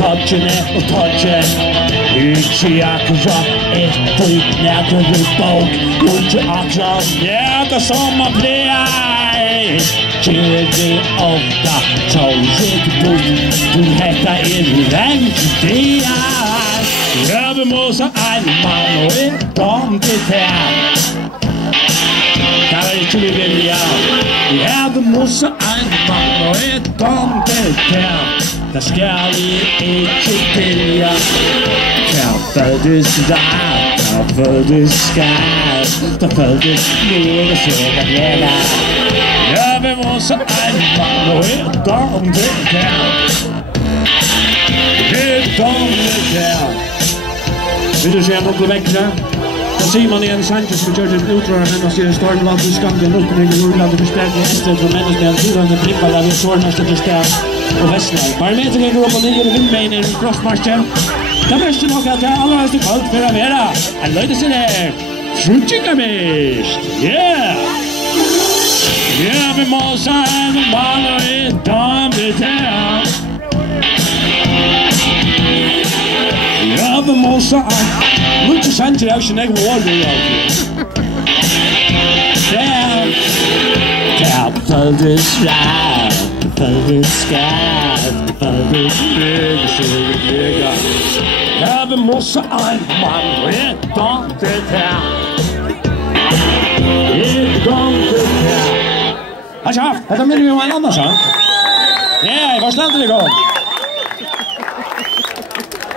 touchene og touchen. Ikke akkurat etter nærkere bok. Ikke akkurat nærkere som man pleier. Kjører ofta, tålsett bort. Du heter rengt det Røvemåsa en mann og dom til her. Det ikke vi vilja. Røvemåsa en mann og dom til her. Det skal vi ikke vilja. Kaffe du skal, kaffe du skal. Kaffe du skal, sikkert leve. Røvemåsa en mann og dom til her. Dom til her. Vil du se noe vekkere? Da sier man i en sangin som gjør til utrørende enn å si en stormland i Skandien, Nordmygg, Nordland, forsterkning, Ested, for mennesker, en turende prippal av en sårmester til sted og Vestland. Barometeren går opp og ligger i vindbein i en crossmarsjen. Det er mest nok at det er allerede kaldt for å være. En løyde seg der. Frutjingamist! Yeah! Ja, vi må se en mann og en dame til. Ja, vi må se en... Nå ikke sant, det er ikke noe år det er. Kappeldes svær, kappeldes skær, kappeldes bygge. Ja, vi må se en mann og en dame til. En dame til. Hva er det? Dette minner vi om en annen sang. Ja, hva slander det går?